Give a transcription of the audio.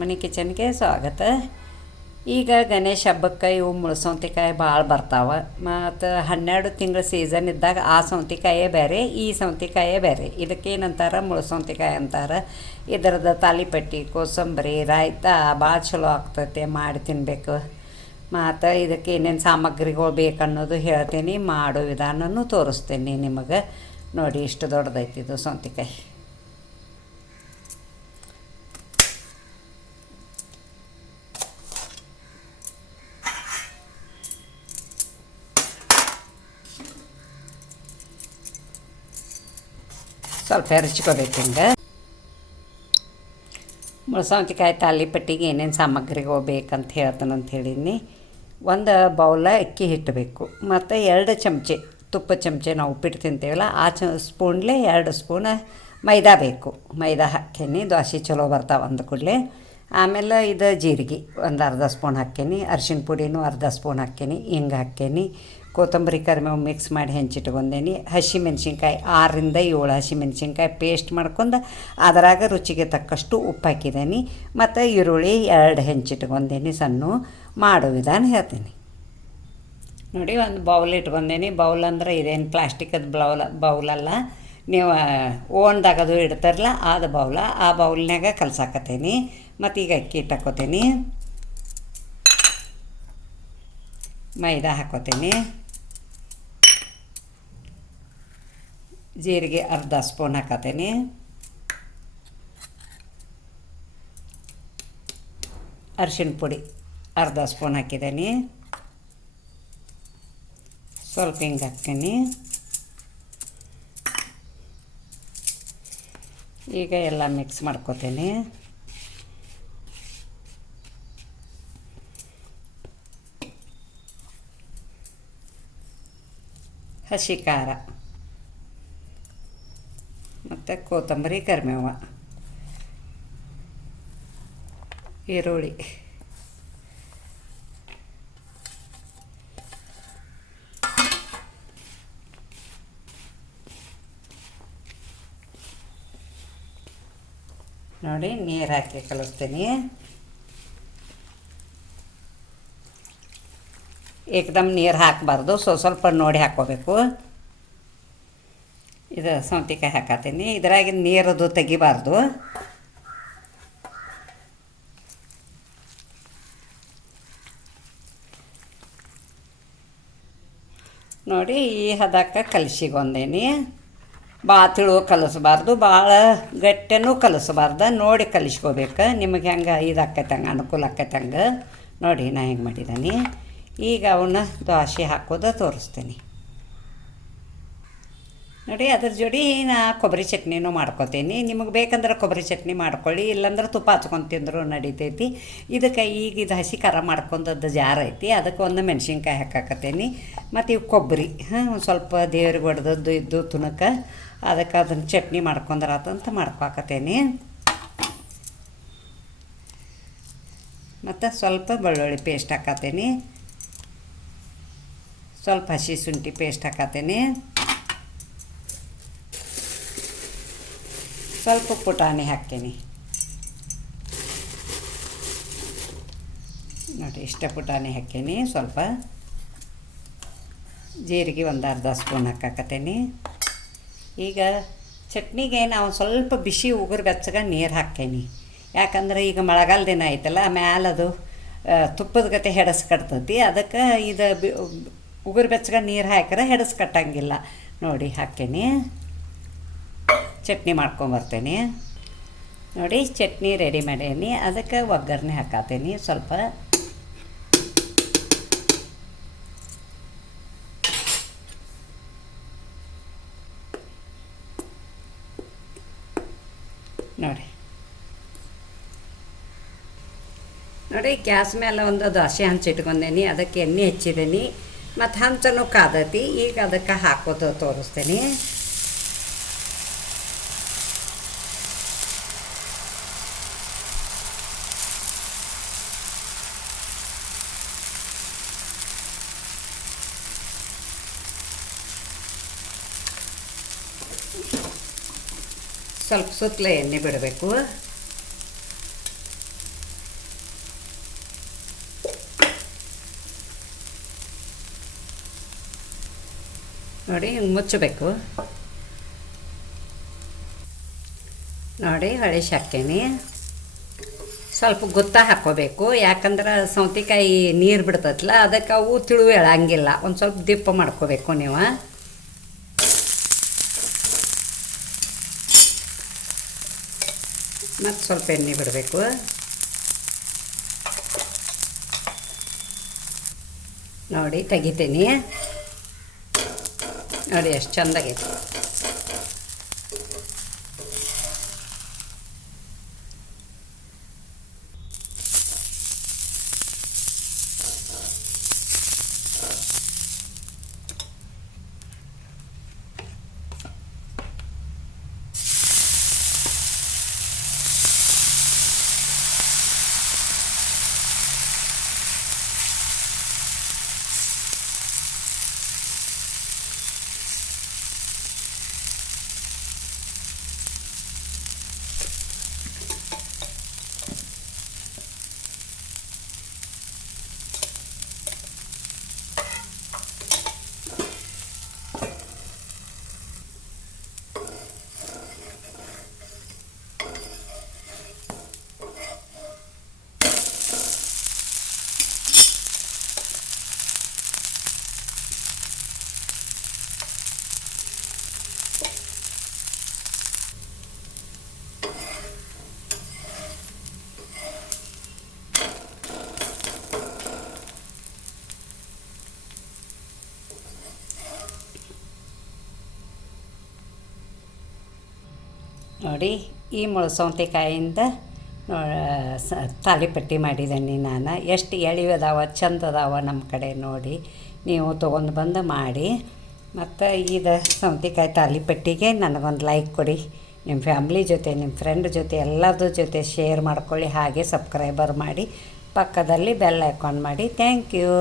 ಮನಿ ಕಿಚನ್ಗೆ ಸ್ವಾಗತ. ಈಗ ಗಣೇಶ ಹಬ್ಬಕ್ಕೆ ಇವು ಮುಳ್ಸೌತಿಕಾಯಿ ಭಾಳ ಬರ್ತಾವೆ. ಮತ್ತು ಹನ್ನೆರಡು ತಿಂಗಳ ಸೀಸನ್ ಇದ್ದಾಗ ಆ ಸೌಂತಿಕಾಯೇ ಬೇರೆ ಈ ಸೌಂತಿಕಾಯೇ ಬೇರೆ ಇದಕ್ಕೇನಂತಾರೆ ಮುಳ್ಸೌತಿಕಾಯಿ ಅಂತಾರೆ. ಇದರದ ತಾಲಿಪಟ್ಟಿ ಕೋಸಂಬರಿ, ರಾಯ್ತ ಭಾಳ ಚಲೋ ಆಗ್ತೈತೆ, ಮಾಡಿ ತಿನ್ನಬೇಕು ಮತ್ತು ಇದಕ್ಕೆ ಏನೇನು ಸಾಮಗ್ರಿಗಳು ಬೇಕನ್ನೋದು ಹೇಳ್ತೀನಿ, ಮಾಡೋ ವಿಧಾನನೂ ತೋರಿಸ್ತೀನಿ ನಿಮಗೆ. ನೋಡಿ ಇಷ್ಟು ದೊಡ್ಡದೈತಿ ಇದು ಸೌತಿಕಾಯಿ. ಸ್ವಲ್ಪ ಹೆರಚ್ಕೋಬೇಕು ಹಿಂಗೆ ಮುಳ್ಸೌತಿಕಾಯಿ ತಾಲಿಪಟ್ಟಿಗೆ ಏನೇನು ಸಾಮಗ್ರಿಗಳು ಬೇಕಂತ ಹೇಳ್ತಾನೆ ಅಂತ ಹೇಳೀನಿ ಒಂದು ಬೌಲ ಅಕ್ಕಿ ಹಿಟ್ಟು ಬೇಕು ಮತ್ತು ಎರಡು ಚಮಚೆ ತುಪ್ಪ ಚಮಚೆ ನಾವು ಉಪ್ಪಿಟ್ಟು ತಿಂತೇವಲ್ಲ, ಆ ಚ ಸ್ಪೂನ್ಲೆ ಎರಡು ಸ್ಪೂನ್ ಮೈದಾ ಬೇಕು. ಮೈದಾ ಹಾಕೀನಿ ದೋಸೆ ಚಲೋ ಬರ್ತಾವೆ ಅಂದ ಕೂಡಲೇ. ಆಮೇಲೆ ಇದು ಜೀರಿಗೆ, ಒಂದು ಅರ್ಧ ಸ್ಪೂನ್ ಹಾಕ್ಕೇನಿ ಅರ್ಶಿಣ ಪುಡಿನೂ ಅರ್ಧ ಸ್ಪೂನ್ ಹಾಕ್ಕೇನಿ ಹಿಂಗೆ ಹಾಕ್ಕೇನಿ ಕೊತ್ತಂಬರಿ ಕರಿಮೇವು ಮಿಕ್ಸ್ ಮಾಡಿ ಹೆಂಚಿಟ್ಕೊಂಡೇನಿ. ಹಸಿ ಮೆಣಸಿನ್ಕಾಯಿ ಆರರಿಂದ ಏಳು ಹಸಿ ಮೆಣಸಿನ್ಕಾಯಿ ಪೇಸ್ಟ್ ಮಾಡ್ಕೊಂಡು ಅದರಾಗ ರುಚಿಗೆ ತಕ್ಕಷ್ಟು ಉಪ್ಪು ಹಾಕಿದ್ದೀನಿ ಮತ್ತು ಈರುಳ್ಳಿ ಎರಡು ಹೆಂಚಿಟ್ಕೊಂಡೇನಿ ಸಣ್ಣ ಮಾಡೋ ವಿಧಾನ ಹೇಳ್ತೀನಿ. ನೋಡಿ ಒಂದು ಬೌಲ್ ಇಟ್ಕೊಂಡೇನಿ. ಬೌಲ್ ಅಂದ್ರೆ ಇದೇನು ಪ್ಲಾಸ್ಟಿಕದ ಬೌಲ್ ಬೌಲಲ್ಲ ನೀವು ಓನ್ದಾಗದು ಇಡ್ತಾರಲ್ಲ ಅದು ಬೌಲ ಆ ಬೌಲ್ನಾಗ ಕಲ್ಸಾಕತ್ತೀನಿ. ಮತ್ತು ಈಗ ಅಕ್ಕಿ ಹಿಟ್ಟು ಹಾಕೋತೀನಿ ಮೈದಾ ಹಾಕೋತೀನಿ. ಜೀರಿಗೆ ಅರ್ಧ ಸ್ಪೂನ್ ಹಾಕತ್ತೀನಿ ಅರಿಶಿಣ ಪುಡಿ ಅರ್ಧ ಸ್ಪೂನ್ ಹಾಕಿದ್ದೀನಿ. ಸ್ವಲ್ಪ ಹಿಂಗೆ ಹಾಕ್ತೀನಿ. ಈಗ ಎಲ್ಲ ಮಿಕ್ಸ್ ಮಾಡ್ಕೋತೀನಿ. ಹಸಿ ಖಾರ. ಮತ್ತು ಕೊತ್ತಂಬರಿ ಕರಿಮೇವ ಈರುಳ್ಳಿ. ನೋಡಿ, ನೀರು ಹಾಕಿ ಕಲಿಸ್ತೀನಿ. ಏಕದಮ್ ನೀರು ಹಾಕಬಾರ್ದು ಸ್ವಲ್ಪ ಸ್ವಲ್ಪ ನೋಡಿ ಹಾಕ್ಕೋಬೇಕು. ಇದು ಸೌತೆಕಾಯಿ ಹಾಕತ್ತೀನಿ ಇದ್ರಾಗಿನ ನೀರದು ತೆಗಿಬಾರ್ದು. ನೋಡಿ, ಈ ಹದಕ್ಕೆ ಕಲಸಿಗೊಂದೇನಿ ಭಾಳ ತಿಳುವ ಕಲಿಸ್ಬಾರ್ದು ಭಾಳ ಗಟ್ಟಿನೂ ಕಲಿಸ್ಬಾರ್ದು. ನೋಡಿ ಕಲಿಸ್ಕೋಬೇಕು. ನಿಮಗೆ ಹೆಂಗೆ ಇದು ಆಕೈತಂಗೆ ಹಂಗೆ, ಅನುಕೂಲ ಆಕೈತೆ ಹಂಗೆ. ನೋಡಿ, ನಾ ಹೆಂಗೆ ಮಾಡಿದ್ದೀನಿ ಈಗ ಅವನ್ನ ದ್ವಾಸೆ ಹಾಕೋದು ತೋರಿಸ್ತೀನಿ. ನೋಡಿ, ಅದ್ರ ಜೋಡಿ ನಾ ಕೊಬ್ಬರಿ ಚಟ್ನಿನೂ ಮಾಡ್ಕೊತೀನಿ. ನಿಮಗೆ ಬೇಕಂದ್ರೆ ಕೊಬ್ಬರಿ ಚಟ್ನಿ ಮಾಡ್ಕೊಳ್ಳಿ, ಇಲ್ಲಾಂದ್ರೆ ತುಪ್ಪ ಹಚ್ಕೊಂಡು ತಿಂದರು ನಡಿತೈತಿ. ಇದಕ್ಕೆ ಈಗ ಇದು ಹಸಿ ಖಾರ ಮಾಡ್ಕೊಂಡದ್ದು ಜಾರ ಐತಿ, ಅದಕ್ಕೆ ಒಂದು ಮೆಣಸಿನ್ಕಾಯಿ ಹಾಕಾಕತ್ತೀನಿ. ಮತ್ತು ಇವು ಕೊಬ್ಬರಿ, ಹಾಂ ಸ್ವಲ್ಪ ದೇವ್ರಿಗೆ ಹೊಡೆದದ್ದು ಇದ್ದು ತುಣಕ. ಅದಕ್ಕೆ ಅದನ್ನು ಚಟ್ನಿ ಮಾಡ್ಕೊಂಡ್ರಾತಂತ ಮಾಡ್ಕೊಕತ್ತೇನಿ. ಮತ್ತು ಸ್ವಲ್ಪ ಬೆಳ್ಳುಳ್ಳಿ ಪೇಸ್ಟ್ ಹಾಕತ್ತೀನಿ. ಸ್ವಲ್ಪ ಹಸಿ ಶುಂಠಿ ಪೇಸ್ಟ್ ಹಾಕತ್ತೀನಿ. ಸ್ವಲ್ಪ ಪುಟಾಣಿ ಹಾಕ್ತೀನಿ. ನೋಡಿ, ಇಷ್ಟ ಪುಟಾಣಿ ಹಾಕೀನಿ ಸ್ವಲ್ಪ. ಜೀರಿಗೆ ಒಂದು ಅರ್ಧ ಸ್ಪೂನ್ ಹಾಕಾಕತ್ತೀನಿ. ಈಗ ಚಟ್ನಿಗೆ ನಾವು ಸ್ವಲ್ಪ ಬಿಸಿ ಉಗುರು ಬೆಚ್ಚಗ ನೀರು ಹಾಕ್ತೀನಿ. ಯಾಕಂದ್ರೆ ಈಗ ಮಳೆಗಾಲ ದಿನ ಐತಲ್ಲ ಮ್ಯಾಲದು ತುಪ್ಪದ ಗತೆ ಹೆಡಸ್ ಕಟ್ತೈತಿ. ಅದಕ್ಕೆ ಇದು ಬಿ, ಉಗುರು ಬೆಚ್ಚಗ ನೀರು ಹಾಕಿದ್ರೆ ಹೆಡಸ್ಕಟ್ಟಂಗಿಲ್ಲ ನೋಡಿ ಹಾಕೇನಿ ಚಟ್ನಿ ಮಾಡ್ಕೊಂಬರ್ತೇನೆ ನೋಡಿ, ಚಟ್ನಿ ರೆಡಿ ಮಾಡೀನಿ. ಅದಕ್ಕೆ ಒಗ್ಗರಣೆ ಹಾಕತ್ತೀನಿ ಸ್ವಲ್ಪ ನೋಡಿ. ನೋಡಿ, ಗ್ಯಾಸ್ ಮೇಲೆ ಒಂದು ದೋಸೆ ಹಂಚಿಟ್ಕೊಂಡೇನಿ ಅದಕ್ಕೆ ಎಣ್ಣೆ ಹಚ್ಚಿದ್ದೀನಿ ಮತ್ತು ಹಂಚನೂ ಕಾದತಿ, ಈಗ ಅದಕ್ಕೆ ಹಾಕೋದು ತೋರಿಸ್ತೀನಿ. ಸ್ವಲ್ಪ ಸುತ್ತಲೆ ಎಣ್ಣೆ ಬಿಡಬೇಕು. ನೋಡಿ ಹಿಂಗೆ ಮುಚ್ಚಬೇಕು. ನೋಡಿ, ಹೊಳೆ ಹಾಕೇನಿ ಸ್ವಲ್ಪ ಗೊತ್ತಾ ಹಾಕೋಬೇಕು ಯಾಕಂದ್ರೆ ಸೌತೆಕಾಯಿ ನೀರು ಬಿಡ್ತೈತಲ್ಲ, ಅದಕ್ಕೆ ಅವು ತಿಳುವು ಹೇಳಂಗಿಲ್ಲ ಒಂದು ಸ್ವಲ್ಪ ದಿಪ್ಪ ಮಾಡ್ಕೋಬೇಕು ನೀವು. ಮತ್ತು ಸ್ವಲ್ಪ ಎಣ್ಣೆ ಬಿಡಬೇಕು. ನೋಡಿ ತೆಗಿತೀನಿ. ನೋಡಿ ಎಷ್ಟು ಚಂದಾಗೈತಿ. ನೋಡಿ, ಈ ಮುಳ ಸೌತೆಕಾಯಿಂದ ಸ ತಾಲಿಪಟ್ಟಿ ಮಾಡಿದ್ದೀನಿ ನಾನು. ಎಷ್ಟು ಎಳಿವದಾವ ಚಂದ ಅದಾವ ನಮ್ಮ ಕಡೆ ನೋಡಿ. ನೀವು ತೊಗೊಂಡು ಬಂದು ಮಾಡಿ. ಮತ್ತು ಇದು ಸೌತೆಕಾಯಿ ತಾಲಿಪಟ್ಟಿಗೆ ನನಗೊಂದು ಲೈಕ್ ಕೊಡಿ. ನಿಮ್ಮ ಫ್ಯಾಮ್ಲಿ ಜೊತೆ ನಿಮ್ಮ ಫ್ರೆಂಡ್ ಜೊತೆ ಎಲ್ಲದ್ರ ಜೊತೆ ಶೇರ್ ಮಾಡ್ಕೊಳ್ಳಿ. ಹಾಗೆ ಸಬ್ಸ್ಕ್ರೈಬರ್ ಮಾಡಿ. ಪಕ್ಕದಲ್ಲಿ ಬೆಲ್ ಐಕಾನ್ ಮಾಡಿ. Thank you